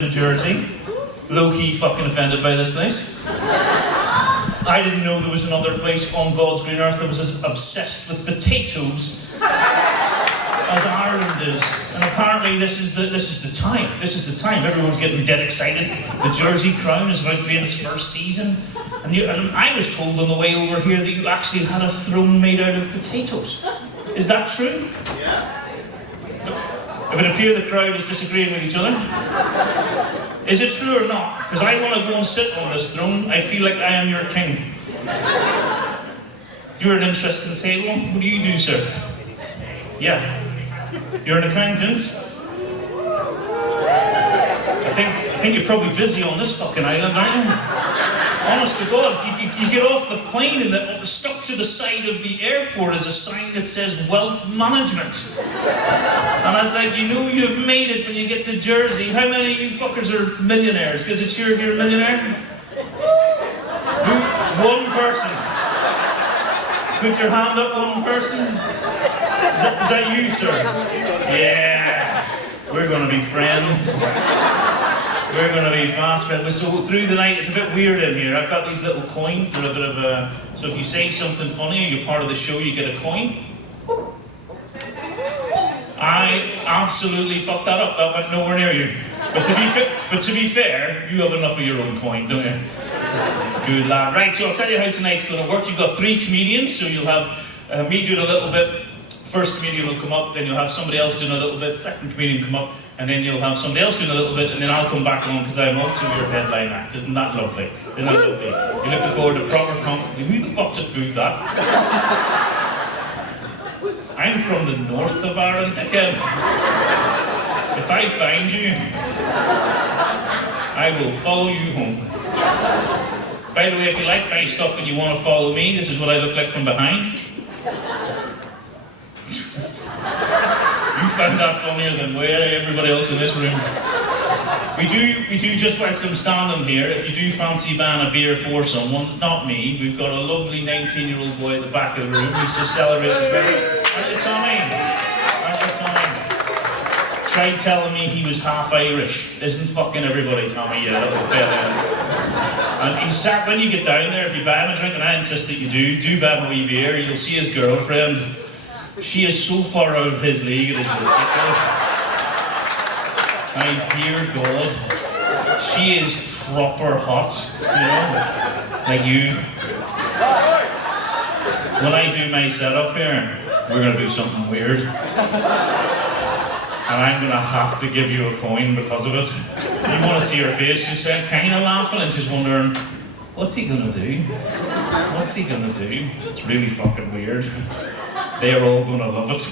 to Jersey, low-key fucking offended by this place. I didn't know there was another place on God's green earth that was as obsessed with potatoes as Ireland is. And apparently this is the time. This is the time. Everyone's getting dead excited. The Jersey Crown is about to be in its first season. And I was told on the way over here that you actually had a throne made out of potatoes. Is that true? Yeah. It would appear the crowd is disagreeing with each other. Is it true or not? Because I want to go and sit on this throne. I feel like I am your king. You're an interesting table. What do you do, sir? Yeah. You're an accountant? I think you're probably busy on this fucking island, aren't you? Honest to God, you get off the plane and stuck to the side of the airport is a sign that says wealth management. And I was like, you know you've made it when you get to Jersey. How many of you fuckers are millionaires? Because it's you're a millionaire? Who? One person. Put your hand up, one person. Is that you, sir? Yeah. We're going to be friends. We're going to be fast friends. So through the night, it's a bit weird in here. I've got these little coins. They're a bit of a... So if you say something funny and you're part of the show, you get a coin. I absolutely fucked that up. That went nowhere near you. But to be fair, you have enough of your own coin, don't you? Good lad. Right, so I'll tell you how tonight's going to work. You've got 3 comedians, so you'll have me doing a little bit. First comedian will come up, then you'll have somebody else doing a little bit, second comedian come up, and then you'll have somebody else doing a little bit, and then I'll come back on because I'm also your headline act. Isn't that lovely? Isn't that lovely? You're looking forward to proper Who the fuck just booed that? I'm from the north of Ireland, Kev. If I find you, I will follow you home. By the way, if you like my stuff and you want to follow me, this is what I look like from behind. You found that funnier than everybody else in this room. We do just whilst I'm standing here, if you do fancy buying a beer for someone, not me, we've got a lovely 19-year-old boy at the back of the room who's just celebrating his birthday. It's on him. It's on him. Tried telling me he was half Irish. Isn't fucking everybody, Tommy? Yeah, and he sat, when you get down there, if you buy him a drink, and I insist that you do buy him a wee beer, you'll see his girlfriend. She is so far out of his league, it is ridiculous. My dear God. She is proper hot, you know? Like you. When I do my setup here, we're going to do something weird. And I'm going to have to give you a coin because of it. You want to see her face, she's kind of laughing and she's wondering, what's he going to do? What's he going to do? It's really fucking weird. They're all going to love it.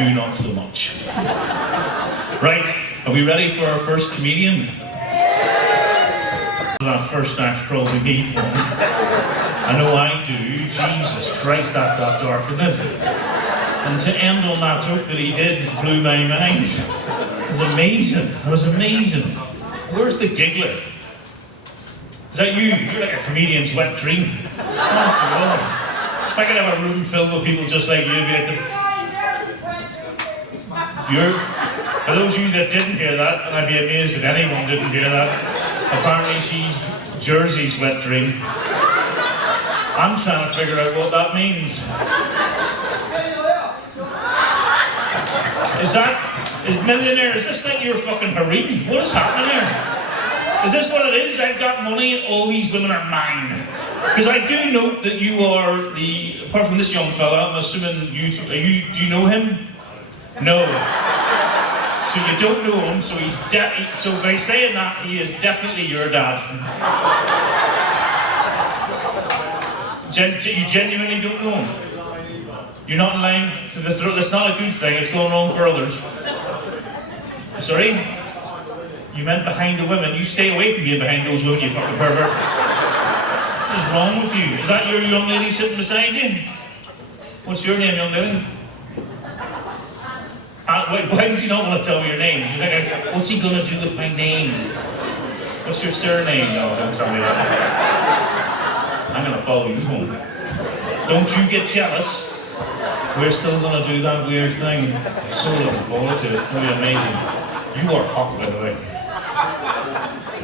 You not so much. Right, are we ready for our first comedian? That first act probably need one. I know I do. Jesus Christ, that got dark, didn't it? And to end on that joke that he did blew my mind. It was amazing. It was amazing. Where's the giggler? Is that you? You're like a comedian's wet dream. Honest to God. If I could have a room filled with people just like you, be like for those of you that didn't hear that, and I'd be amazed if anyone didn't hear that, apparently she's Jersey's wet dream. I'm trying to figure out what that means. Is millionaire, is this like your fucking harem? What is happening here? Is this what it is? I've got money and all these women are mine. Because I do note that you are apart from this young fella, I'm assuming do you know him? No. So you don't know him, so so by saying that, he is definitely your dad. You genuinely don't know him? You're not in line to the throat. That's not a good thing, it's going wrong for others. Sorry? You meant behind the women. You stay away from being behind those women, you fucking pervert. What is wrong with you? Is that your young lady sitting beside you? What's your name, young lady? Why did you not want to tell me your name? You're like, what's he going to do with my name? What's your surname? No, don't tell me that. I'm going to follow you home. Don't you get jealous. We're still going to do that weird thing. I'm so looking forward to it. It's going to be amazing. You are hot, by the way.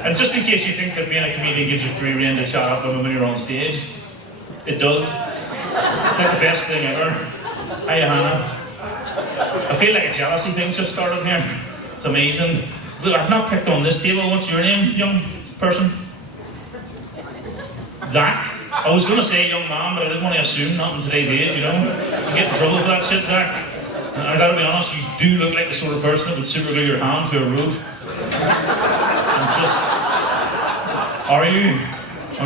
And just in case you think that being a comedian gives you free rein to chat up with them when you're on stage, it does. It's like the best thing ever. Hiya, Hannah. I feel like a jealousy thing's just started here. It's amazing. Look, I've not picked on this table. What's your name, young person? Zach? I was going to say young man, but I didn't want to assume not in today's age, you know? You get in trouble for that shit, Zach. And I gotta be honest, you do look like the sort of person that would superglue your hand to a road. I'm just... Are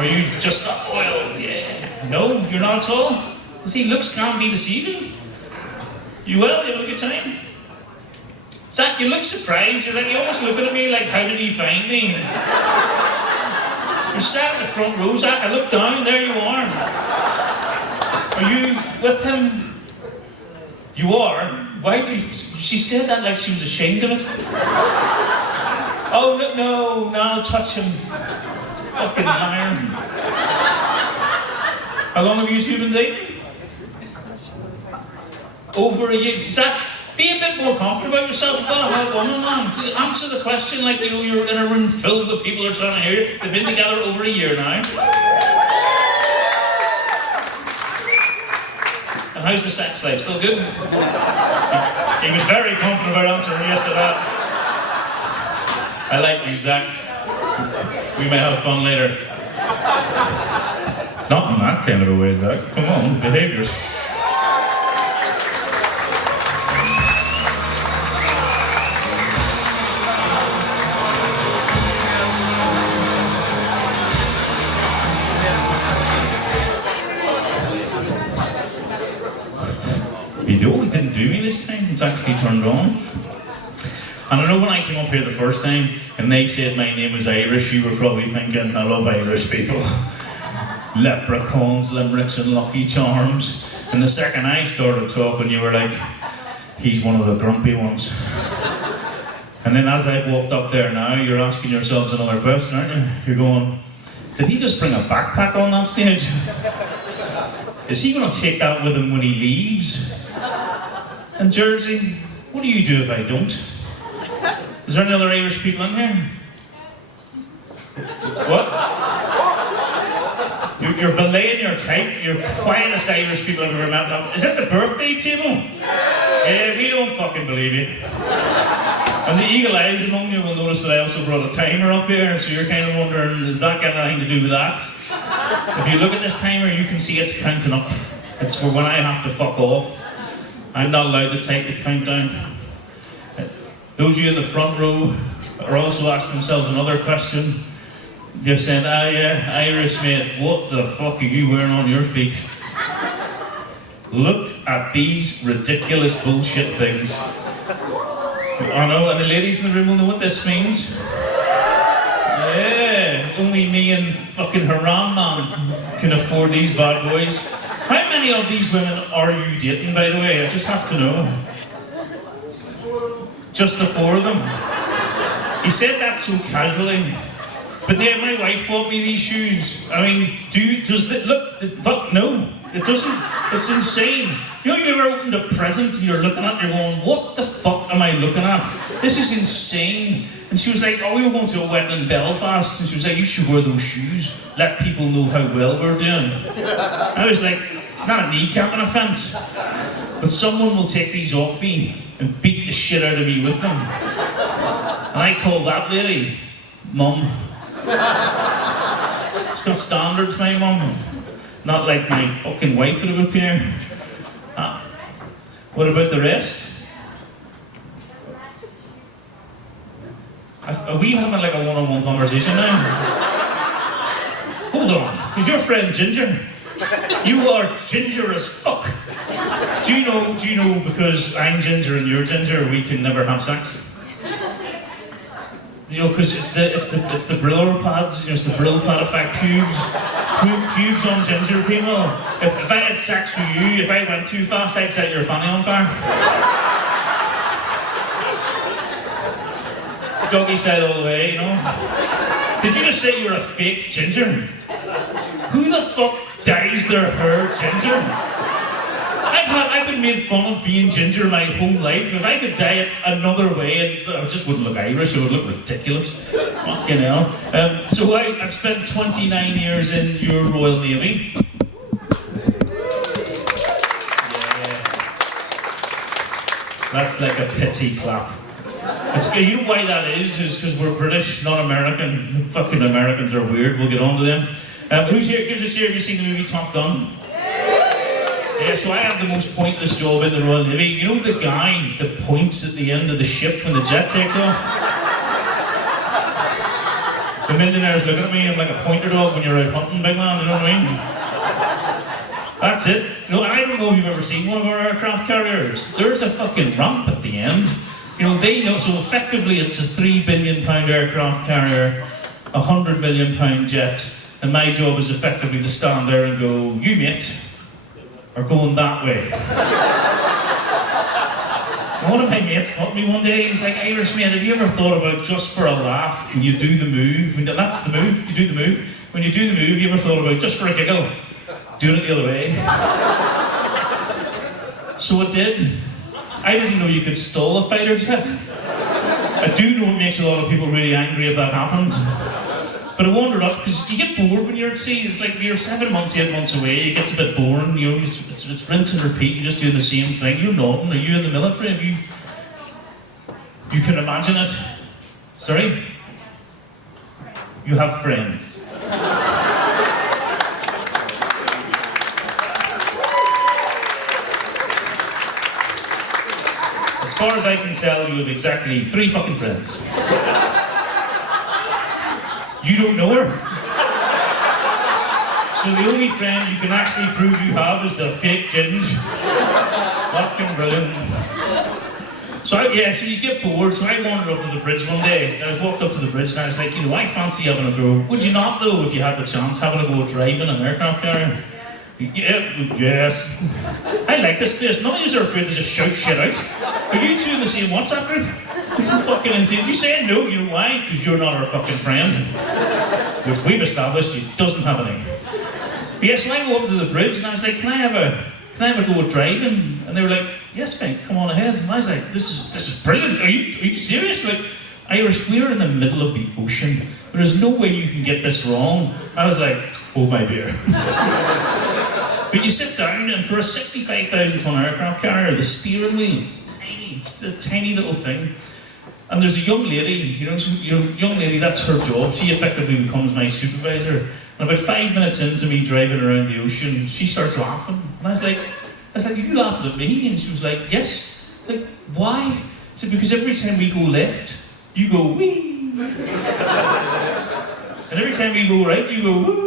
you just that oil? Yeah. No, you're not at all. You see, looks can't be deceiving. You will, you have a good time. Zach, you look surprised. You're almost looking at me like, how did he find me? You sat in the front row, Zach. I looked down, and there you are. Are you with him? You are? Why did you... She said that like she was ashamed of it. Oh, no, I'll touch him. Fucking liar. How long have you two been dating? Over a year. Zach, be a bit more confident about yourself. You've got a hot woman, man. Answer the question like, you know, you're in a room filled with people who are trying to hear you. They've been together over a year now. And how's the sex life? Still good? He was very confident about answering yes to that. I like you, Zach. We may have fun later. Not in that kind of a way, Zach. Come on, behave yourself. He didn't do me this time, it's actually turned on. And I know when I came up here the first time and they said my name was Irish, you were probably thinking, I love Irish people. Leprechauns, limericks and lucky charms. And the second I started talking, you were like, he's one of the grumpy ones. And then as I've walked up there now, you're asking yourselves another question, aren't you? You're going, did he just bring a backpack on that stage? Is he going to take that with him when he leaves? And Jersey, what do you do if I don't? Is there any other Irish people in here? What? You're belaying your type. You're quietest Irish people I've ever met. Is it the birthday table? Yeah, we don't fucking believe you. And the eagle eyes among you will notice that I also brought a timer up here, so you're kind of wondering, is that got anything to do with that? If you look at this timer, you can see it's counting up. It's for when I have to fuck off. I'm not allowed to take the countdown. Those of you in the front row are also asking themselves another question. They're saying, yeah, Irish mate, what the fuck are you wearing on your feet? Look at these ridiculous bullshit things. I know, and the ladies in the room will know what this means. Yeah, only me and fucking Haram Man can afford these bad boys. How many of these women are you dating, by the way? I just have to know. Just the four of them. He said that so casually. But yeah, my wife bought me these shoes. I mean, does it look, fuck no, it doesn't. It's insane. You know, you ever opened a present and you're looking at it and you're going, what the fuck am I looking at? This is insane. And she was like, oh, we were going to a wedding in Belfast. And she was like, you should wear those shoes. Let people know how well we're doing. I was like, it's not a kneecapping offence. But someone will take these off me and beat the shit out of me with them. And I call that lady Mum. She's got standards, my mum. Not like my fucking wife would have appeared. What about the rest? Are we having like a one-on-one conversation now? Hold on, is your friend Ginger? You are ginger as fuck. Do you know because I'm ginger and you're ginger, we can never have sex? You know, because it's the Brillo pads, you know, it's the Brill pad effect, pubes on ginger people. If I had sex with you, if I went too fast, I'd set your fanny on fire. Doggy style all the way, you know. Did you just say you're a fake ginger? Who the fuck dyes their hair ginger? I've been made fun of being ginger my whole life. If I could dye it another way, I just wouldn't look Irish, it would look ridiculous. Fucking hell. So I've spent 29 years in your Royal Navy. That's like a pity clap. You know why that is because we're British, not American. Fucking Americans are weird, we'll get on to them. Who's here? Give us a share. Have you seen the movie Top Gun? Yeah, so I have the most pointless job in the Royal Navy. You know the guy that points at the end of the ship when the jet takes off? The millionaires looking at me, I'm like a pointer dog when you're out hunting, big man, you know what I mean? That's it. You know, I don't know if you've ever seen one of our aircraft carriers. There's a fucking ramp at the end. You know, they know, so effectively it's a £3 billion aircraft carrier, a £100 million jet, and my job is effectively to stand there and go, you mate, are going that way. One of my mates taught me one day, he was like, Irish man, have you ever thought about just for a laugh, when you do the move, that's the move, you do the move, when you do the move, you ever thought about just for a giggle, doing it the other way? So it did. I didn't know you could stall a fighter jet. I do know it makes a lot of people really angry if that happens. But I wandered up, because you get bored when you're at sea. It's like you're 7 months, 8 months away, it gets a bit boring, you know, it's rinse and repeat, you're just doing the same thing. You're nodding, are you in the military? Have you can imagine it. Sorry? You have friends. As far as I can tell, you have exactly 3 fucking friends. You don't know her. So the only friend you can actually prove you have is the fake Ginge. Fucking brilliant. So so you get bored, so I wandered up to the bridge one day. I walked up to the bridge and I was like, you know, I fancy having a go. Would you not though, if you had the chance, having a go driving an aircraft carrier? Yeah, yes. I like this place. None of you are afraid to just shout shit out. Are you two in the same WhatsApp group? This is fucking insane. You saying no, you know why? Because you're not our fucking friend. Which we've established he doesn't have any. But yes, so I go up to the bridge and I was like, can I have a go at driving? And they were like, yes mate, come on ahead. And I was like, this is brilliant. Are you serious? Like, Irish, we're in the middle of the ocean. There's no way you can get this wrong. I was like, hold my beer. But you sit down and for a 65,000 ton aircraft carrier, the steering wheel, it's a tiny little thing. And there's a young lady, young lady, that's her job. She effectively becomes my supervisor. And about 5 minutes into me driving around the ocean, she starts laughing. And I was like, are you laughing at me? And she was like, yes. Like, why? I said, because every time we go left, you go wee. And every time we go right, you go woo.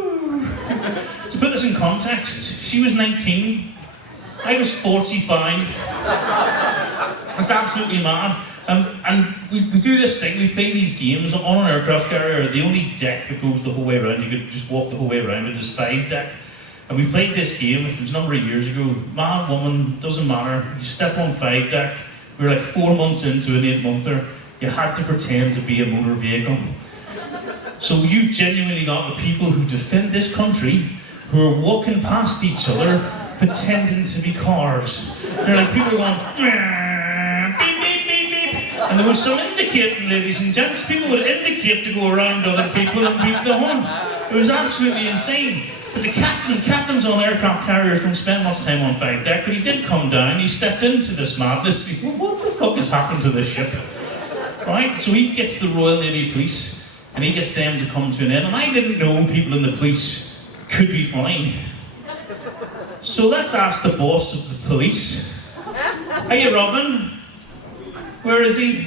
To put this in context, she was 19, I was 45. It's absolutely mad. And we do this thing, we play these games on an aircraft carrier. The only deck that goes the whole way around, you could just walk the whole way around, it is 5 deck. And we played this game, it was a number of years ago. Man, woman, doesn't matter. You step on 5 deck. We were like 4 months into an 8-monther. You had to pretend to be a motor vehicle. So you genuinely got the people who defend this country who are walking past each other pretending to be cars. They're like, people are going, beep, beep, beep, beep. And there was some indicating, ladies and gents. People would indicate to go around other people and beep the horn. It was absolutely insane. But the captains on aircraft carriers don't spend much time on 5 deck, but he did come down, he stepped into this madness. He said, what the fuck has happened to this ship? Right? So he gets the Royal Navy Police, and he gets them to come to an end. And I didn't know people in the police could be funny. So let's ask the boss of the police. Hiya, Robin. Where is he?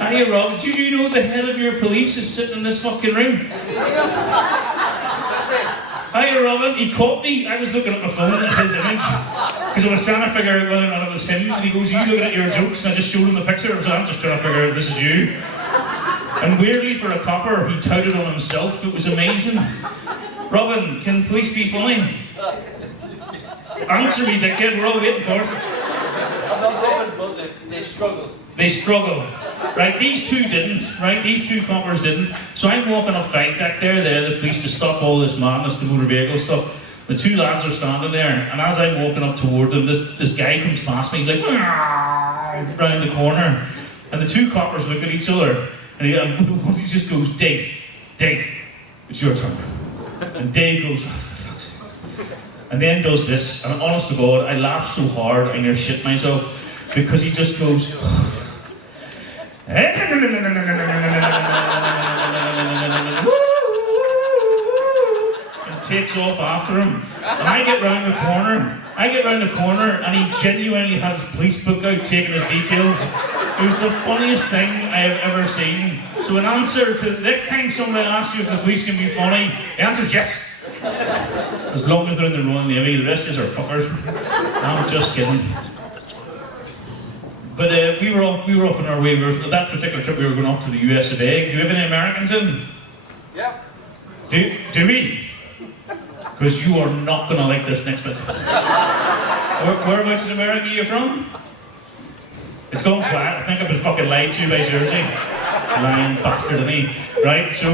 Hiya, Robin. Do you know the head of your police is sitting in this fucking room? Hiya, Robin. He caught me. I was looking at my phone at his image because I was trying to figure out whether or not it was him. And he goes, are you looking at your jokes? And I just showed him the picture. So I'm just trying to figure out if this is you. And weirdly, for a copper, he touted on himself. It was amazing. Robin, can police be funny? Answer me, dickhead. We're all waiting for it. I'm not saying, but they struggle. They struggle. Right, these two didn't, right? These 2 coppers didn't. So I'm walking up 5 deck there, the police to stop all this madness, the motor vehicle stuff. The 2 lads are standing there, and as I'm walking up toward them, this guy comes past me, he's like, round the corner. And the 2 coppers look at each other, And he just goes, Dave, it's your turn. And Dave goes, oh, for fuck's sake. And then does this, and honest to God, I laughed so hard I near shit myself because he just goes, and takes off after him. And I get round the corner, and he genuinely has his police book out taking his details. It was the funniest thing I have ever seen. So in answer to the next time somebody asks you if the police can be funny, the answer is yes. As long as they're in the Royal Navy, the rest is our fuckers. I'm just kidding. But we were off on our way. That particular trip we were going off to the US of A. Do you have any Americans in? Yeah. Do we? Because you are not going to like this next bit. Whereabouts in America are you from? It's going quiet. I think I've been fucking lied to by Jersey. Lying bastard to me. Right, so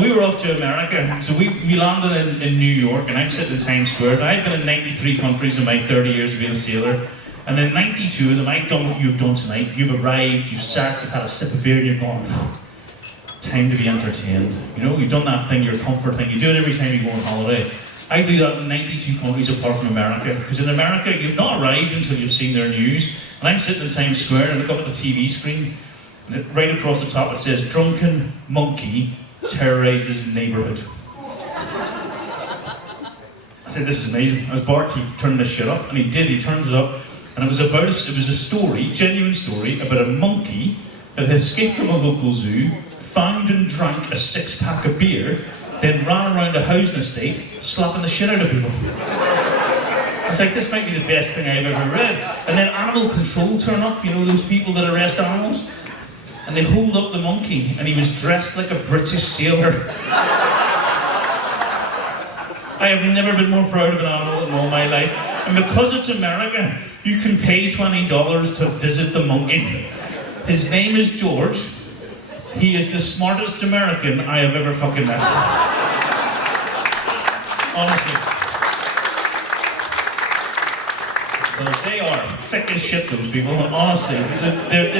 we were off to America. So we landed in New York, and I'm sitting in Times Square. Now, I've been in 93 countries in my 30 years of being a sailor. And in 92 of them, I've done what you've done tonight. You've arrived, you've sat, you've had a sip of beer, and you're going, time to be entertained. You know, you've done that thing, your comfort thing. You do it every time you go on holiday. I do that in 92 countries apart from America. Because in America, you've not arrived until you've seen their news. And I'm sitting in Times Square and I look up at the TV screen, and right across the top it says, "Drunken monkey terrorizes neighborhood." I said, this is amazing. I was barkeep turning this shit up, and he did. He turned it up, and it was a story, genuine story, about a monkey that had escaped from a local zoo, found and drank a 6-pack of beer, then ran around a housing estate, slapping the shit out of people. I was like, this might be the best thing I've ever read. And then animal control turn up, you know, those people that arrest animals? And they hold up the monkey, and he was dressed like a British sailor. I have never been more proud of an animal in all my life. And because it's America, you can pay $20 to visit the monkey. His name is George. He is the smartest American I have ever fucking met. Honestly. Well, they are thick as shit, those people. Honestly, they're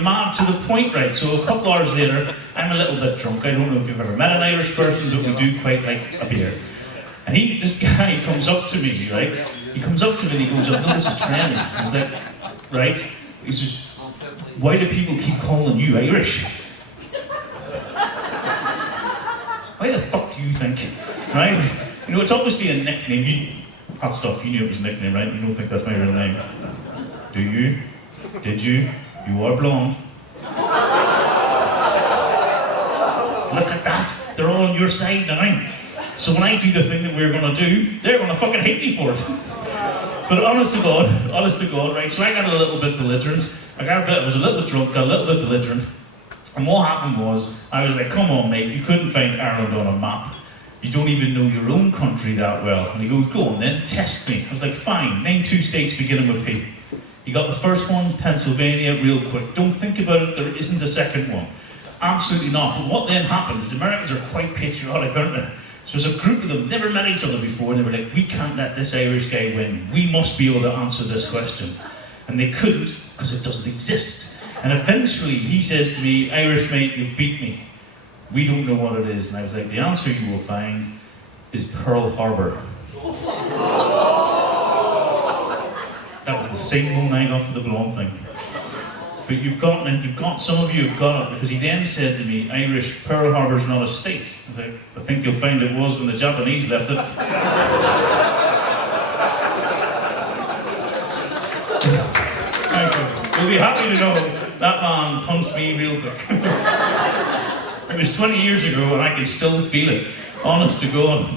mad to the point, right? So a couple hours later, I'm a little bit drunk. I don't know if you've ever met an Irish person, but we do quite like a beer. And this guy comes up to me, right? He comes up to me and he goes, "I know this is trendy." I was like, right? He says, "Why do people keep calling you Irish?" Why the fuck do you think? Right? You know, it's obviously a nickname. Hot stuff, you knew it was a nickname, right? You don't think that's my real name. Do you? Did you? You are blonde. Look at that. They're all on your side now. So when I do the thing that we're going to do, they're going to fucking hate me for it. But honest to God, right? So I got a little bit belligerent. I was a little bit drunk, got a little bit belligerent. And what happened was, I was like, come on, mate, you couldn't find Ireland on a map. You don't even know your own country that well. And he goes, go on then, test me. I was like, fine, name 2 states beginning with P. He got the first one, Pennsylvania, real quick. Don't think about it, there isn't a second one. Absolutely not. But what then happened is Americans are quite patriotic, aren't they? So there's a group of them, never met each other before, and they were like, we can't let this Irish guy win. We must be able to answer this question. And they couldn't, because it doesn't exist. And eventually he says to me, Irish mate, you've beat me. We don't know what it is. And I was like, the answer you will find is Pearl Harbor. That was the single night off of the blonde thing. But some of you have got it, because he then said to me, Irish, Pearl Harbor's not a state. I was like, I think you'll find it was when the Japanese left it. You'll be happy to know that man punched me real quick. It was 20 years ago and I can still feel it, honest to God.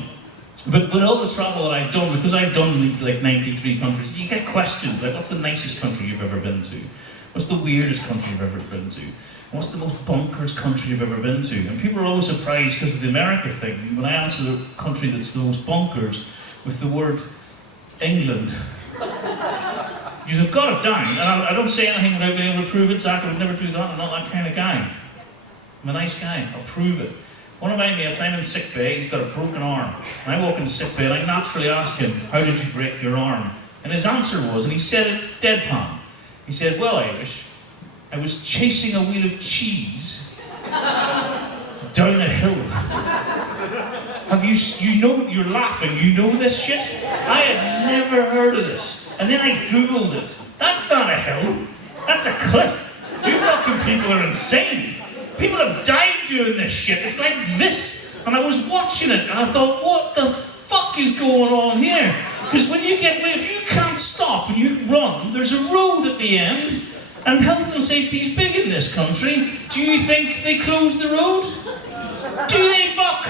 But with all the travel that I've done, because I've done like 93 countries, you get questions like, what's the nicest country you've ever been to? What's the weirdest country you've ever been to? What's the most bonkers country you've ever been to? And people are always surprised because of the America thing, when I answer the country that's the most bonkers with the word England. You've got it down, and I don't say anything without being able to prove it. Zach, I would never do that, I'm not that kind of guy. I'm a nice guy, I'll prove it. One of my mates, I'm in sick bay, he's got a broken arm. And I walk into sick bay and I naturally ask him, how did you break your arm? And his answer was, and he said it deadpan, he said, well Irish, I was chasing a wheel of cheese down a hill. Have you know, you're laughing, you know this shit? I had never heard of this. And then I Googled it. That's not a hill, that's a cliff. You fucking people are insane. People have died doing this shit. It's like this. And I was watching it and I thought, what the fuck is going on here? Because when if you can't stop and you run, there's a road at the end, and health and safety is big in this country. Do you think they close the road? Do they fuck?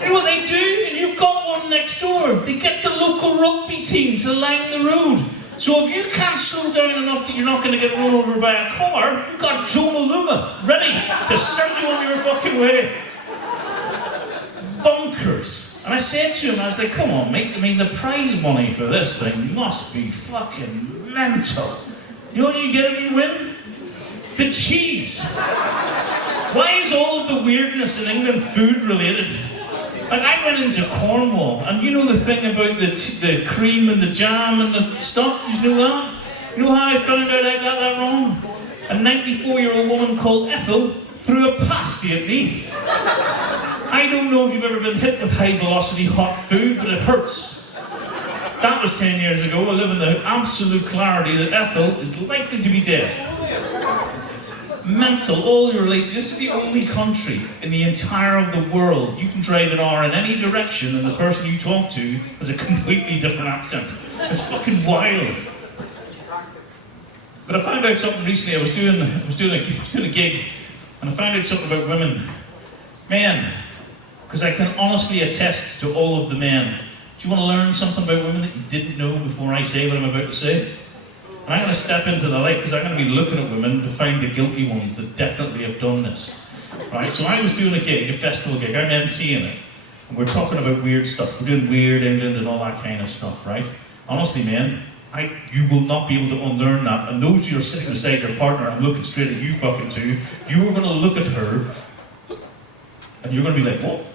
You know what they do? And you've got one next door. They get the local rugby team to line the road. So if you can't slow down enough that you're not going to get run over by a car, you've got Joe Maluma ready to send you on your fucking way. Bonkers. And I said to him, I was like, come on, mate, I mean, the prize money for this thing must be fucking mental. You know what you get if you win? The cheese. Why is all of the weirdness in England food related? Like, I went into Cornwall, and you know the thing about the cream and the jam and the stuff? You know that? You know how I found out I got that wrong? A 94-year-old woman called Ethel threw a pasty at me. I don't know if you've ever been hit with high-velocity hot food, but it hurts. That was 10 years ago. I live in the absolute clarity that Ethel is likely to be dead. Mental, all your relations. This is the only country in the entire of the world you can drive an hour in any direction and the person you talk to has a completely different accent. It's fucking wild. But I found out something recently. I was doing a gig, and I found out something about women. Men, because I can honestly attest to all of the men. Do you want to learn something about women that you didn't know before I say what I'm about to say? And I'm going to step into the light because I'm going to be looking at women to find the guilty ones that definitely have done this. Right? So I was doing a gig, a festival gig, I'm emceeing it. And we're talking about weird stuff. We're doing Weird England and all that kind of stuff, right? Honestly, man, you will not be able to unlearn that. And those of you who are sitting beside your partner, I'm looking straight at you fucking too, you are going to look at her and you're going to be like, what?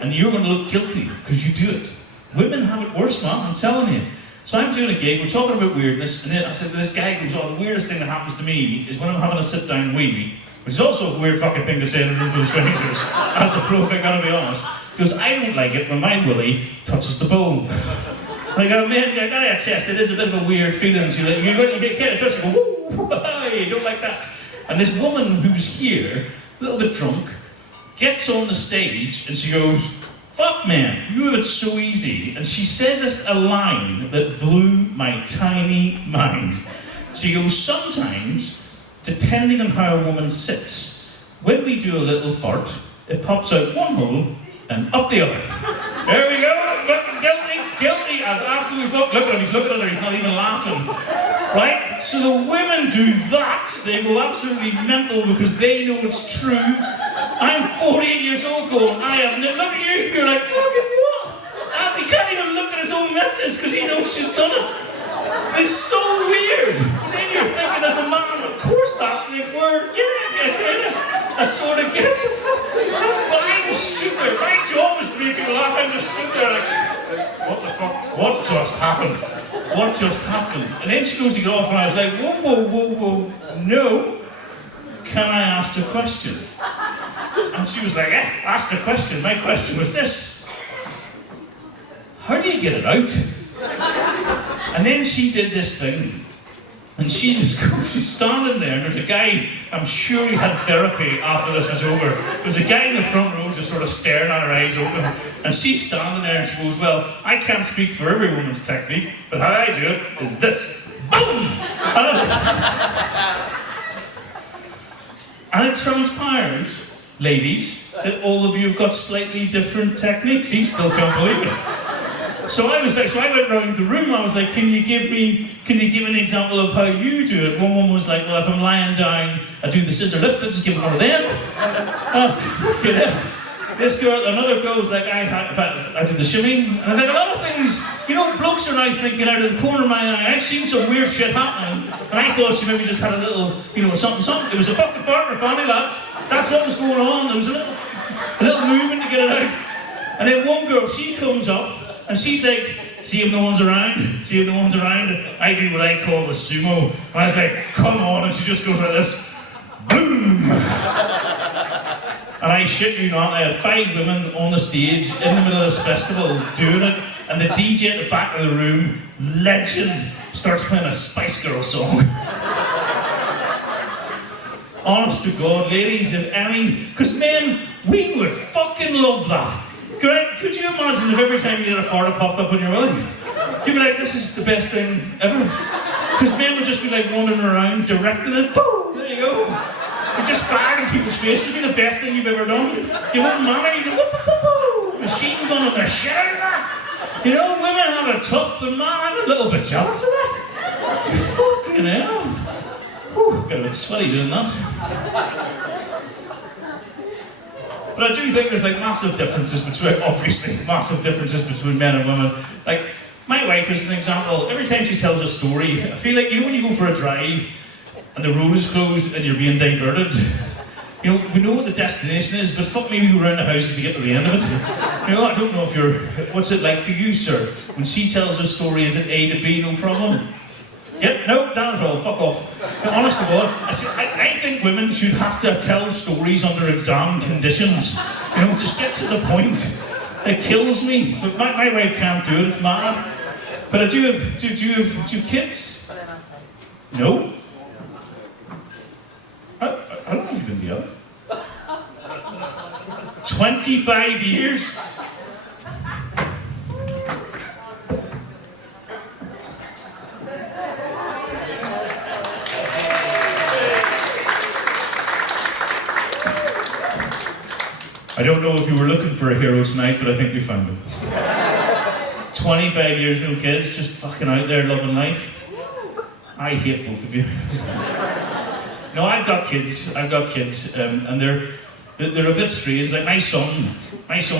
And you're going to look guilty because you do it. Women have it worse, man, I'm telling you. So I'm doing a gig, we're talking about weirdness, and then I said to this guy, goes, oh, the weirdest thing that happens to me is when I'm having a sit-down wee, which is also a weird fucking thing to say in a room full of strangers. As a bloke, I gotta be honest. Because I don't like it when my willy touches the bone. And I go, man, I gotta attest, it is a bit of a weird feeling. So you get a touch, you go, woo, hey, don't like that. And this woman who's here, a little bit drunk, gets on the stage and she goes, fuck man, you have it so easy. And she says a line that blew my tiny mind. She goes, sometimes, depending on how a woman sits, when we do a little fart, it pops out one hole and up the other. There we go, fucking guilty as absolutely fuck. Look at him, he's looking at her, he's not even laughing. Right? So the women do that, they go absolutely mental because they know it's true. I'm 48 years old going, I have never, look at you, you're like, fucking what? And he can't even look at his own missus because he knows she's done it. It's so weird. And then you're thinking as a man, of course that, like, I sort of get it. But I'm stupid. My job is to make people laugh. I'm just stood there like, what the fuck? What just happened? What just happened? And then she goes to get off and I was like, whoa, no. Can I ask a question? And she was like, ask the question. My question was this. How do you get it out? And then she did this thing. And she's standing there, and there's a guy, I'm sure he had therapy after this was over. There's a guy in the front row just sort of staring at her eyes open. And she's standing there and she goes, well, I can't speak for every woman's technique, but how I do it is this. Boom! And it transpires, ladies, that all of you have got slightly different techniques. He still can't believe it. So I went round the room, I was like, can you give an example of how you do it? One woman was like, well, if I'm lying down, I do the scissor lift, I just give it one of them. And I was like, fucking hell. This girl, another girl was like, I do the shimmy. And I think a lot of things, you know, blokes are now thinking out of the corner of my eye, I've seen some weird shit happening, and I thought she maybe just had a little, you know, something. It was a fucking partner family, lads. That's what was going on. There was a little movement to get it out. And then one girl, she comes up, and she's like, see if no one's around, see if no one's around. I do what I call the sumo. And I was like, come on, and she just goes like this, boom! And I shit you not, I had 5 women on the stage in the middle of this festival doing it, and the DJ at the back of the room, legend, starts playing a Spice Girls song. Honest to God, ladies, if any, because men, we would fucking love that. Could you imagine if every time you did a fart it popped up on your willy? You'd be like, this is the best thing ever. Because men would just be like wandering around, directing it, boom, there you go. You just fire in people's faces, it'd be the best thing you've ever done. You wouldn't matter, you'd go, whoop, whoop, whoop, whoop. Machine gun on their shit out of that. You know, women have it tough, but man, I'm a little bit jealous of that. Fucking hell. Whew, got a bit sweaty doing that. But I do think there's like massive differences between, obviously, massive differences between men and women. Like, my wife is an example. Every time she tells a story, I feel like, you know when you go for a drive and the road is closed and you're being diverted? You know, we know what the destination is, but fuck me, we go around the houses to get to the end of it. You know, I don't know if what's it like for you, sir? When she tells a story, is it A to B, no problem? Yep, no, not at all, fuck off. But honest to God, I think women should have to tell stories under exam conditions. You know, just get to the point. It kills me. But my wife can't do it, it's mad. But do you have kids? No? I don't know if you've been together. 25 years? I don't know if you were looking for a hero tonight, but I think we found him. 25 years, no kids, just fucking out there loving life. I hate both of you. No, I've got kids, and they're a bit strange. Like my son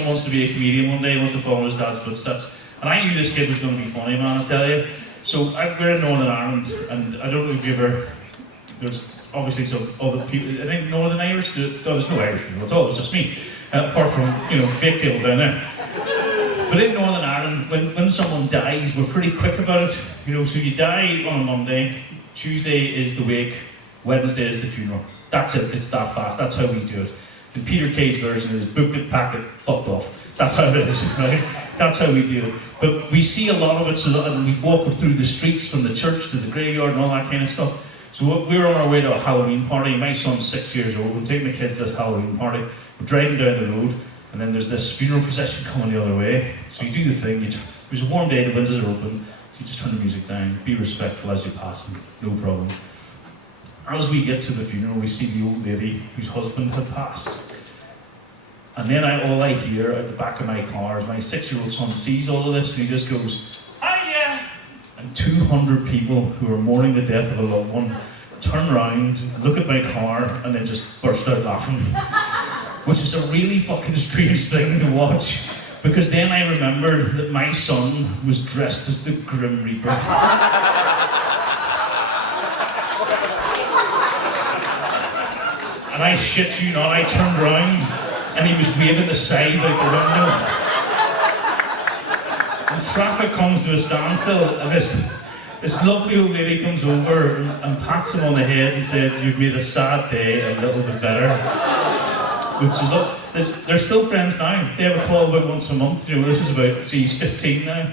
wants to be a comedian one day, wants to follow his dad's footsteps. And I knew this kid was going to be funny, man, I tell you. So we're in Northern Ireland, and I don't know if you ever, there's obviously some other people, I think Northern Irish, there's no Irish people at all, it's just me. Apart from, you know, Vic Tail down there. But in Northern Ireland, when someone dies, we're pretty quick about it. You know, so you die on a Monday, Tuesday is the wake, Wednesday is the funeral. That's it, it's that fast, that's how we do it. And Peter Kay's version is booked it, packed it, fucked off. That's how it is, right? That's how we do it. But we see a lot of it, and we walk through the streets from the church to the graveyard and all that kind of stuff. So we're on our way to a Halloween party. My son's 6 years old. We'll take my kids to this Halloween party. We're driving down the road, and then there's this funeral procession coming the other way. So you do the thing. It was a warm day, the windows are open. So you just turn the music down. Be respectful as you pass them. No problem. As we get to the funeral, we see the old lady whose husband had passed. And then all I hear out the back of my car is my 6-year-old son sees all of this, and he just goes, "Hiya!" And 200 people who are mourning the death of a loved one turn around, look at my car, and then just burst out laughing. Which is a really fucking strange thing to watch. Because then I remembered that my son was dressed as the Grim Reaper. And I shit you not, I turned round, and he was waving the scythe out the window. And traffic comes to a standstill, and this lovely old lady comes over and pats him on the head and said, "You've made a sad day a little bit better." Which is, look, they're still friends now. They have a call about once a month. You know, this is about, see, he's 15 now.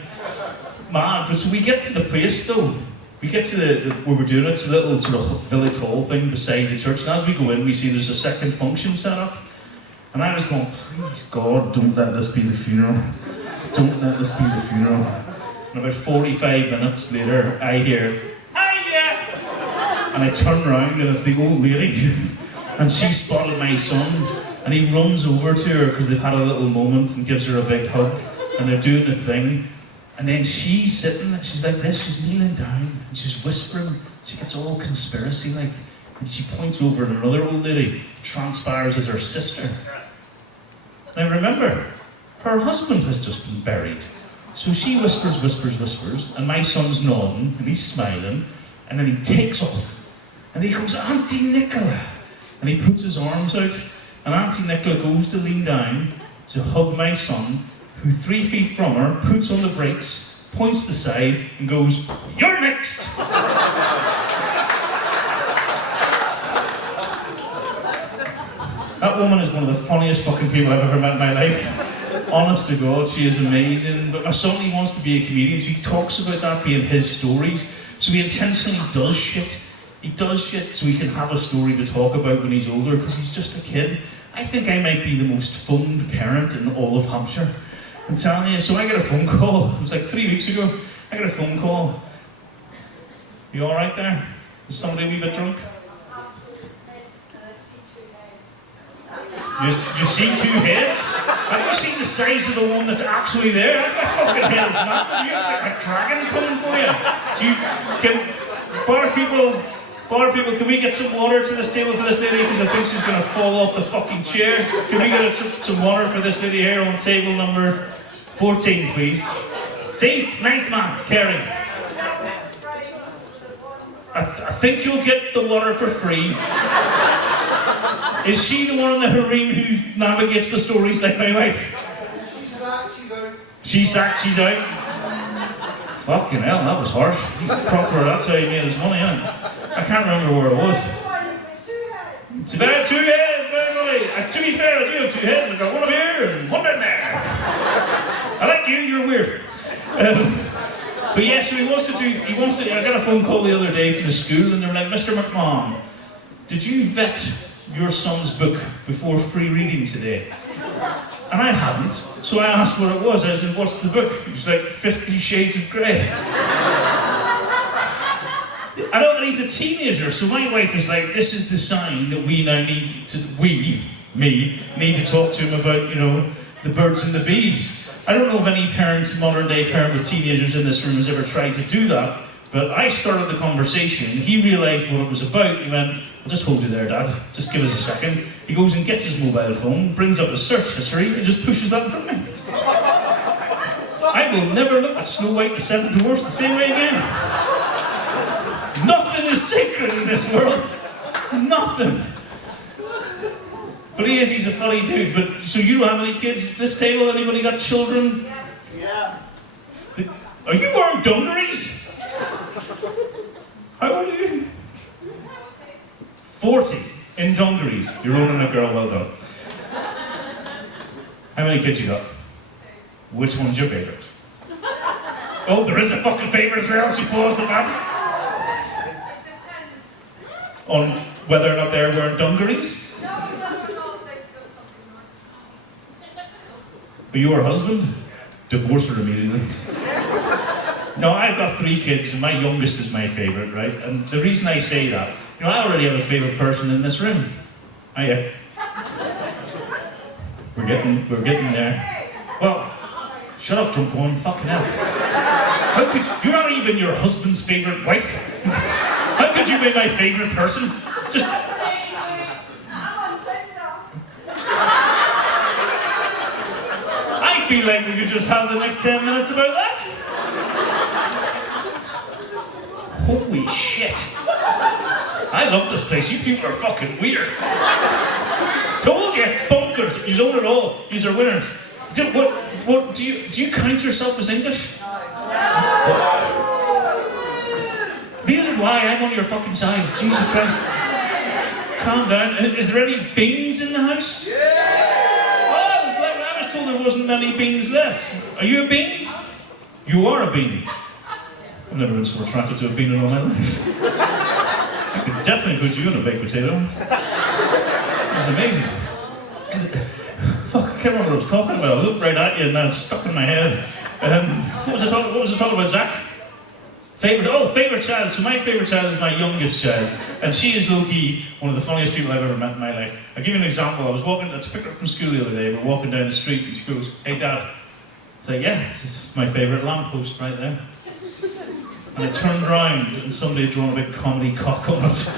Mad. But so we get to the place though. We get to where we're doing it. It's a little sort of village hall thing beside the church. And as we go in, we see there's a second function set up. And I was going, please God, don't let this be the funeral. Don't let this be the funeral. And about 45 minutes later, I hear, "Hiya!" And I turn around and it's the old lady. And she spotted my son. And he runs over to her because they've had a little moment and gives her a big hug. And they're doing the thing. And then she's sitting, and she's like this, she's kneeling down, and she's whispering. She gets all conspiracy-like. And she points over at another old lady, transpires as her sister. Now remember, her husband has just been buried. So she whispers, and my son's nodding, and he's smiling, and then he takes off. And he goes, "Auntie Nicola." And he puts his arms out, and Auntie Nicola goes to lean down to hug my son, who 3 feet from her puts on the brakes, points to the side, and goes, "You're next!" That woman is one of the funniest fucking people I've ever met in my life. Honest to God, she is amazing. But my son, he wants to be a comedian, so he talks about that being his stories. So he intentionally does shit. He does shit so he can have a story to talk about when he's older, because he's just a kid. I think I might be the most fond parent in all of Hampshire. I'm telling you, so I got a phone call. It was like 3 weeks ago. I got a phone call. You alright there? Is somebody a wee bit drunk? You see two heads? Have you seen the size of the one that's actually there? That fucking head is massive. You have a dragon coming for you. Do you bar people, can we get some water to this table for this lady? Because I think she's going to fall off the fucking chair. Can we get some water for this lady here on table number 14, please? See? Nice man, caring. I think you'll get the water for free. Is she the one in the harem who navigates the stories like my wife? She's sacked, she's out. She's sacked, she's out. Fucking hell, that was harsh. Proper, that's how he made his money, innit? I can't remember where it was. It's about 2 heads, everybody. To be fair, I do have 2 heads. I've got one up here and one down there. I like you, you're weird. But yeah, so I got a phone call the other day from the school and they were like, "Mr. McMahon, did you vet your son's book before free reading today?" And I hadn't, so I asked what it was. I said, "What's the book?" It was like 50 Shades of Grey. I know that he's a teenager, so my wife is like, "This is the sign that we now need to talk to him about, the birds and the bees." I don't know if any modern day parent with teenagers in this room has ever tried to do that, but I started the conversation, he realised what it was about. He went, "I'll just hold you there, Dad, just give us a second." He goes and gets his mobile phone, brings up his search history, and just pushes that in front of me. I will never look at Snow White and the Seven Dwarfs the same way again. Nothing is sacred in this world. Nothing. But he's a funny dude. But so you don't have any kids at this table? Anybody got children? Yeah. Are you wearing dungarees? How old are you? 40 in dungarees. You're owning a girl, well done. How many kids you got? Which one's your favourite? Oh, there is a fucking favourite as well, she paused at that. On whether or not they're wearing dungarees? Are you her husband? Divorce her immediately. No, I've got 3 kids and my youngest is my favourite, right? And the reason I say that, I already have a favourite person in this room. Hiya. We're getting there. Well, shut up, drunk one, fucking hell. How could you're not even your husband's favourite wife? How could you be my favourite person? Just... I feel like we could just have the next 10 minutes about that. Holy shit. I love this place. You people are fucking weird. Told you, bunkers. You own it all. These are winners. Do you count yourself as English? Neither do I. I'm on your fucking side. Jesus Christ. Calm down. Is there any beans in the house? I was told there wasn't any beans left. Are you a bean? You are a bean. I've never been so attracted to a bean in all my life. I could definitely put you in a baked potato. It's amazing. Fuck, I can't remember what I was talking about. I looked right at you and now it's stuck in my head. What was I talking about, Jack? Favourite child. So my favourite child is my youngest child. And she is low-key one of the funniest people I've ever met in my life. I'll give you an example. I to pick her up from school the other day. We're walking down the street and she goes, "Hey Dad." I said, "Yeah, this is my favourite lamppost right there." And I turned round and somebody had drawn a big comedy cock on it.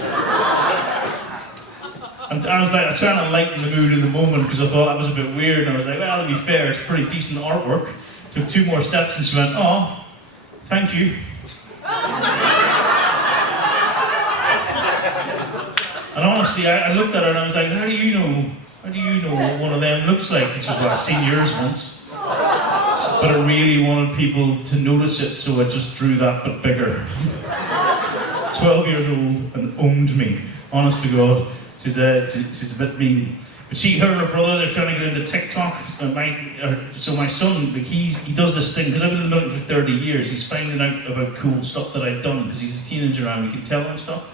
And I was trying to lighten the mood in the moment because I thought that was a bit weird. And I was like, well, to be fair, it's pretty decent artwork. Took 2 more steps and she went, "Oh, thank you." And honestly, I looked at her and I was like, how do you know what one of them looks like? And she was, "Well, I've seen yours once." but I really wanted people to notice it, so I just drew that but bigger. 12 years old and owned me. Honest to God, she's a bit mean. But she, her and her brother, they're trying to get into TikTok. So my son, like, he does this thing, because I've been doing it for 30 years, he's finding out about cool stuff that I've done, because he's a teenager and we can tell him stuff.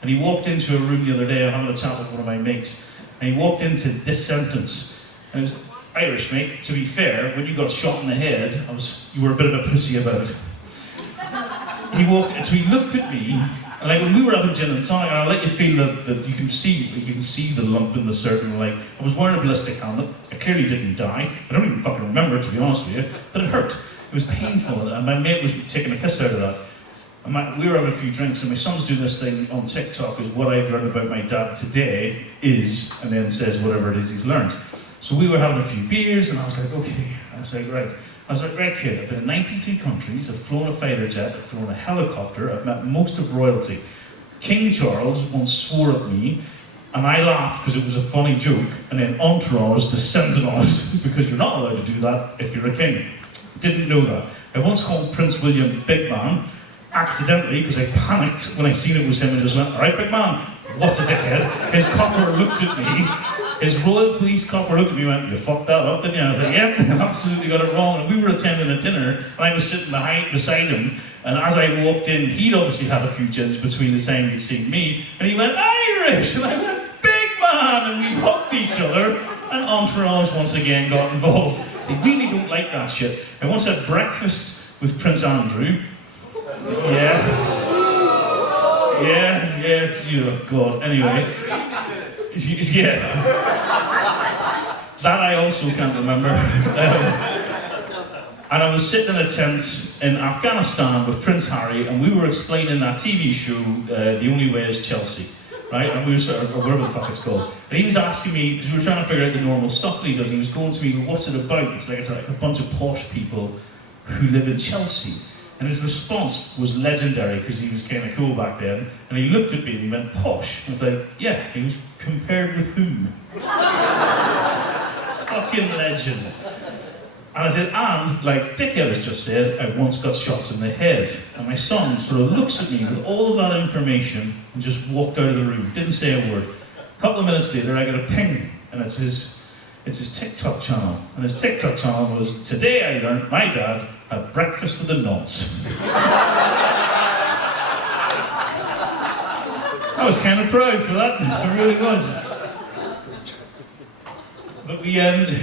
And he walked into a room the other day, I having a chat with one of my mates, and he walked into this sentence. And it was, Irish, mate, to be fair, when you got shot in the head, you were a bit of a pussy about it. So he looked at me, and like when we were having gin and tonic, and I let you feel that you can see the lump in the circle. Like, I was wearing a ballistic helmet, I clearly didn't die. I don't even fucking remember it, to be honest with you, but it hurt. It was painful, and my mate was taking a piss out of that. And we were having a few drinks, and my son's doing this thing on TikTok, is what I've learned about my dad today is, and then says whatever it is he's learned. So we were having a few beers, and I was like, okay. I was like, right kid, I've been in 93 countries, I've flown a fighter jet, I've flown a helicopter, I've met most of royalty. King Charles once swore at me, and I laughed because it was a funny joke, and then Entourage descended on us, because you're not allowed to do that if you're a king. Didn't know that. I once called Prince William Big Man, accidentally, because I panicked when I seen it was him and just went, alright big man, what's a dickhead? His copper looked at me, his Royal Police copper looked at me and went, you fucked that up, didn't you? I was like, yep, absolutely got it wrong. And we were attending a dinner, and I was sitting beside him, and as I walked in, he'd obviously had a few gins between the time he'd seen me, and he went, Irish! And I went, big man! And we hugged each other, and Entourage once again got involved. They really don't like that shit. I once had breakfast with Prince Andrew. Yeah, oh God, anyway. Yeah. That I also can't remember. And I was sitting in a tent in Afghanistan with Prince Harry, and we were explaining that TV show, The Only Way is Chelsea, right? And we were sort of, or whatever the fuck it's called. And he was asking me, because we were trying to figure out the normal stuff that he does, and he was going to me, what's it about? It's like a bunch of posh people who live in Chelsea. And his response was legendary, because he was kind of cool back then. And he looked at me and he went, posh? I was like, yeah. He was, compared with whom? Fucking legend. And I said, and, like Dickhead has just said, I once got shot in the head. And my son sort of looks at me with all of that information and just walked out of the room. Didn't say a word. A couple of minutes later, I got a ping, and it's his TikTok channel. And his TikTok channel was, today I learned my dad had breakfast with the nuns. I was kind of proud for that, I really was.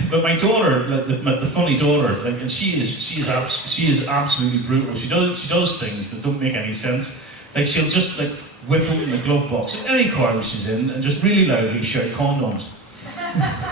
But my daughter, like the funny daughter, like, and she is absolutely brutal. She does things that don't make any sense. Like, she'll just like whip open the glove box at any car that she's in and just really loudly shout condoms.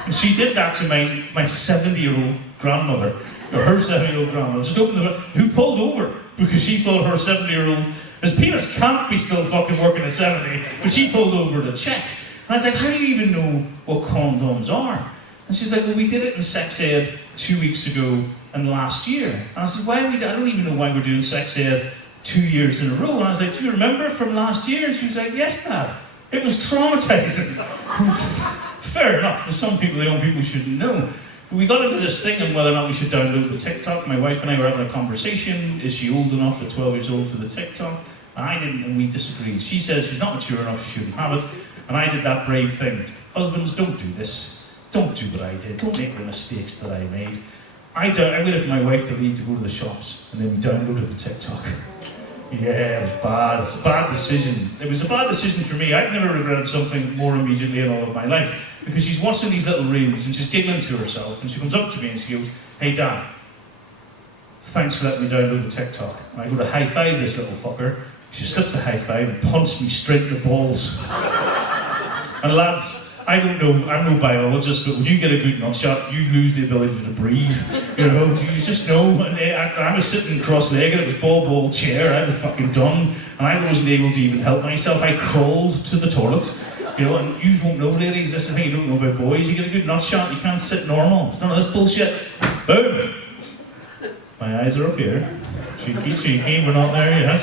And she did that to my 70-year-old grandmother. Or her 70-year-old grandmother, just opened the door, who pulled over because she thought her 70-year-old, his penis can't be still fucking working at 70, but she pulled over to check. And I was like, how do you even know what condoms are? And she's like, well, we did it in sex ed 2 weeks ago and last year. And I said, I don't even know why we're doing sex ed 2 years in a row. And I was like, do you remember from last year? And she was like, yes, Dad. It was traumatizing. Fair enough, for some people, the young people shouldn't know. But we got into this thing on whether or not we should download the TikTok. My wife and I were having a conversation. Is she old enough at 12 years old for the TikTok? And I didn't, and we disagreed. She says she's not mature enough, she shouldn't have it. And I did that brave thing. Husbands, don't do this. Don't do what I did. Don't make the mistakes that I made. I waited for my wife to leave to go to the shops, and then we downloaded the TikTok. Yeah, it was bad. It's a bad decision. It was a bad decision for me. I've never regretted something more immediately in all of my life. Because she's watching these little reels and she's giggling to herself, and she comes up to me and she goes, hey Dad, thanks for letting me download the TikTok. And I go to high five this little fucker. She slips a high five and punched me straight in the balls. And lads, I don't know, I'm no biologist, but when you get a good nut shot, you lose the ability to breathe. You know, you just know. And I was sitting cross-legged, it was ball chair, I was fucking done, and I wasn't able to even help myself. I crawled to the toilet. You know, and you won't know, ladies, that's the thing you don't know about boys. You get a good nut shot, you can't sit normal. It's none of this bullshit. Boom! My eyes are up here. Cheeky, we're not there yet.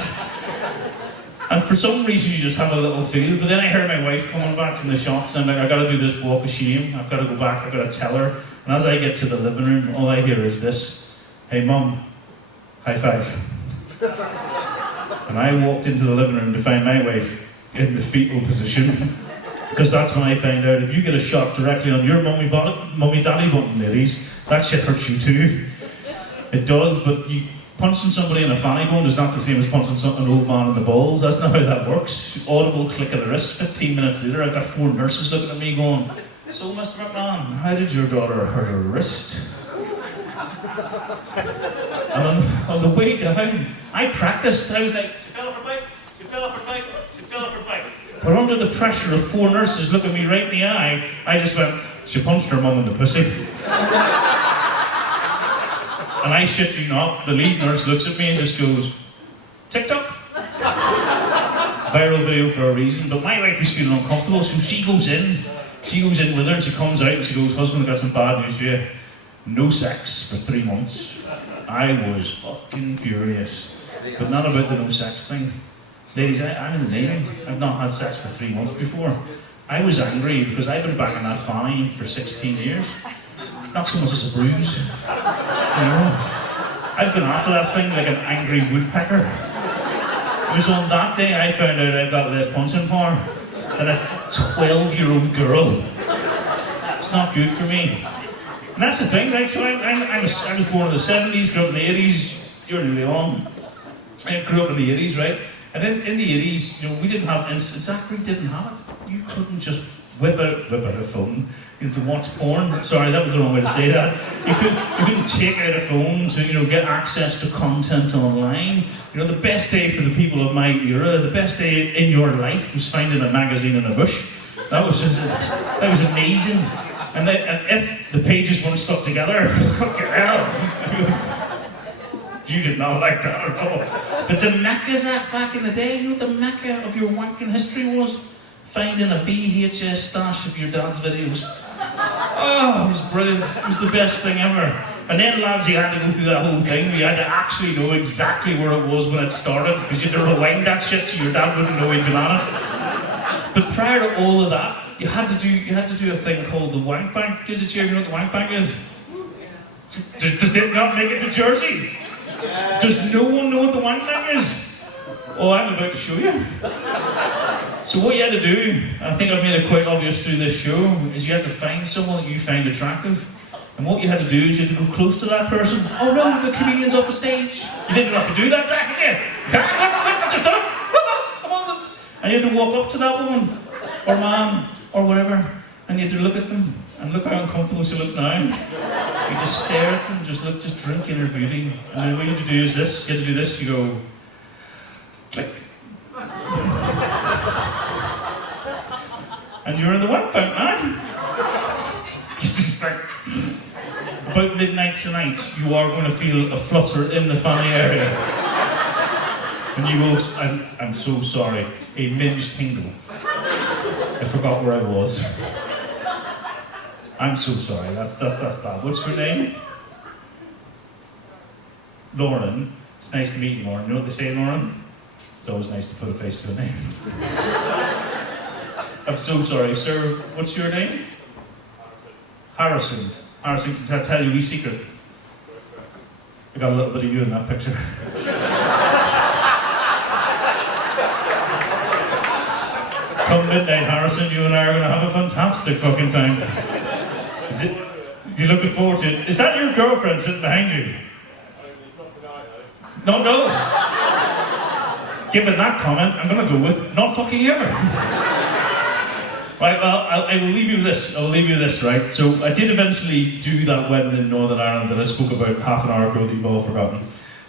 And for some reason you just have a little feel, but then I heard my wife coming back from the shops, and I'm like, I gotta do this walk of shame, I've gotta go back, I've gotta tell her. And as I get to the living room, all I hear is this, hey mum, high five. And I walked into the living room to find my wife in the fetal position, because that's when I found out if you get a shot directly on your mummy daddy button, ladies, that shit hurts you too. It does, but punching somebody in a fanny bone is not the same as punching an old man in the balls. That's not how that works. Audible click of the wrist. 15 minutes later, I've got 4 nurses looking at me going, so Mr. McMahon, how did your daughter hurt her wrist? And on the way down, I practiced. I was like, she fell off her bike, she fell off her bike, she fell off her bike. But under the pressure of 4 nurses looking me right in the eye, I just went, she punched her mum in the pussy. And I shit you not, the lead nurse looks at me and just goes, TikTok? Viral video for a reason, but my wife was feeling uncomfortable, so she goes in with her and she comes out and she goes, husband, I've got some bad news for you. No sex for 3 months. I was fucking furious. But not about the no sex thing. Ladies, I'm in the Navy. I've not had sex for 3 months before. I was angry because I've been back in that fanny for 16 years. Not so much as a bruise. You know? I've gone after that thing like an angry woodpecker. It was on that day I found out I've got less punching power than a 12-year-old girl. It's not good for me. And that's the thing, right? So I was born in the 70s, grew up in the 80s. You're nearly on. I grew up in the 80s, right? And in the 80s, you know, we didn't have instant. Zachary didn't have it. You couldn't just whip out a phone. You had to watch porn. Sorry, that was the wrong way to say that. You couldn't take out a phone to, you know, get access to content online. You know, the best day for the people of my era, the best day in your life was finding a magazine in a bush. That was amazing. And if the pages weren't stuck together, fucking hell. You did not like that at all. But the Mecca, Zach, back in the day, you know what the Mecca of your wanking history was? Finding a VHS stash of your dad's videos. Oh, it was brilliant. It was the best thing ever. And then, lads, you had to go through that whole thing. You had to actually know exactly where it was when it started, because you had to rewind that shit so your dad wouldn't know he'd been on it. But prior to all of that, you had to do a thing called the wank bank. Kids at you know what the wank bank is? Does it not make it to Jersey? Does no one know what the wank bank is? Oh, I'm about to show you. So what you had to do, I think I've made it quite obvious through this show, is you had to find someone that you find attractive. And what you had to do is you had to go close to that person. Oh no, the comedian's off the stage. You didn't have to do that, Zach, did you? Come on. And you had to walk up to that woman, or man, or whatever, and you had to look at them, and look how uncomfortable she looks now. You just stare at them, just drink in her beauty. And then what you had to do is this, you had to do this, you go, click. And you're in the wank bank, man. It's just like, about midnight tonight, you are going to feel a flutter in the fanny area. And you go, I'm so sorry, a minge tingle. I forgot where I was. I'm so sorry, that's bad. What's your name? Lauren. It's nice to meet you, Lauren. You know what they say, Lauren? It's always nice to put a face to a name. I'm so sorry, sir. What's your name? Harrison. Harrison, can I tell you a wee secret? I got a little bit of you in that picture. Come midnight, Harrison, you and I are going to have a fantastic fucking time. Is it? You're looking forward to it. Is that your girlfriend sitting behind you? No. Given that comment, I'm going to go with not fucking ever. Right, well, I will leave you with this. Right? So I did eventually do that wedding in Northern Ireland that I spoke about half an hour ago that you've all forgotten.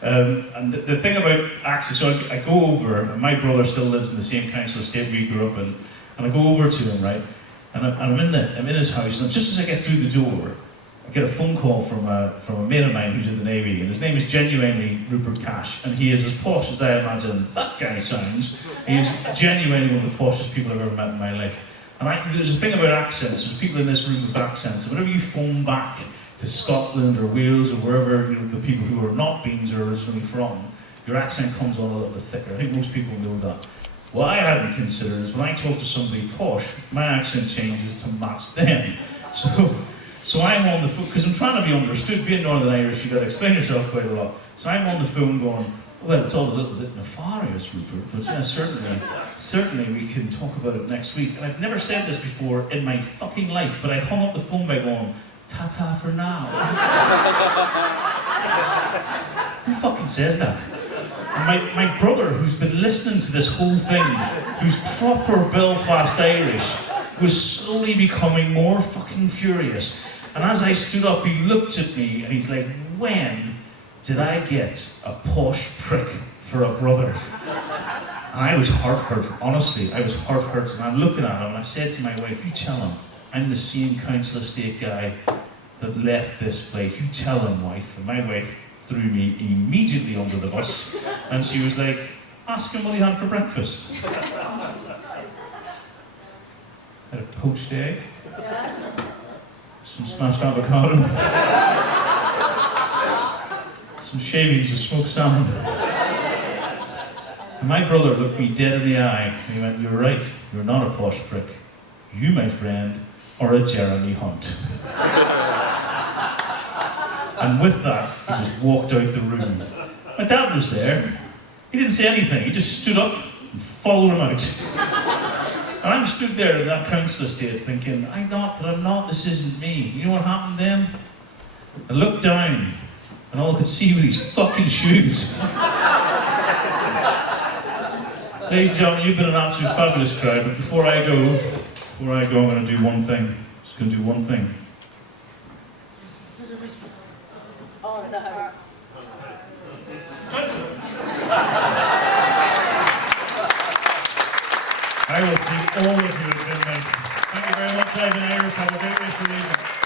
And the thing about access, so I go over, and my brother still lives in the same council estate we grew up in, and I go over to him, right? And I'm in his house, and just as I get through the door, I get a phone call from a mate of mine who's in the Navy, and his name is genuinely Rupert Cash, and he is as posh as I imagine that guy sounds. He is genuinely one of the poshest people I've ever met in my life. And there's a thing about accents, there's people in this room with accents, and whenever you phone back to Scotland or Wales or wherever the people who are not Beans are originally from, your accent comes on a little bit thicker. I think most people know that. What I hadn't considered is when I talk to somebody posh, my accent changes to match them. So So I'm on the phone, because I'm trying to be understood. Being Northern Irish, you've got to explain yourself quite a lot. So I'm on the phone going, well, it's all a little bit nefarious, Rupert, but yeah, certainly we can talk about it next week. And I've never said this before in my fucking life, but I hung up the phone by going, ta-ta for now. Who fucking says that? And my brother, who's been listening to this whole thing, who's proper Belfast Irish, was slowly becoming more fucking furious. And as I stood up, he looked at me and he's like, when did I get a posh prick for a brother? And I was hurt, honestly, I was hurt. And I'm looking at him and I said to my wife, you tell him I'm the same council estate guy that left this place. You tell him, wife. And my wife threw me immediately under the bus. And she was like, ask him what he had for breakfast. Had a poached egg, some smashed avocado, some shavings of smoked salmon. And my brother looked me dead in the eye and he went, you're right, you're not a posh prick. You, my friend, are a Jeremy Hunt. And with that, he just walked out the room. My dad was there. He didn't say anything, he just stood up and followed him out. And I'm stood there in that council estate thinking, I'm not, but I'm not, this isn't me. You know what happened then? I looked down, and all I could see were these fucking shoes. Ladies and gentlemen, you've been an absolute fabulous crowd, but before I go, I'm going to do one thing. Just going to do one thing. Oh no. I will see all of you as good men. Thank you very much, Ivan Irish. Have a great rest of the evening.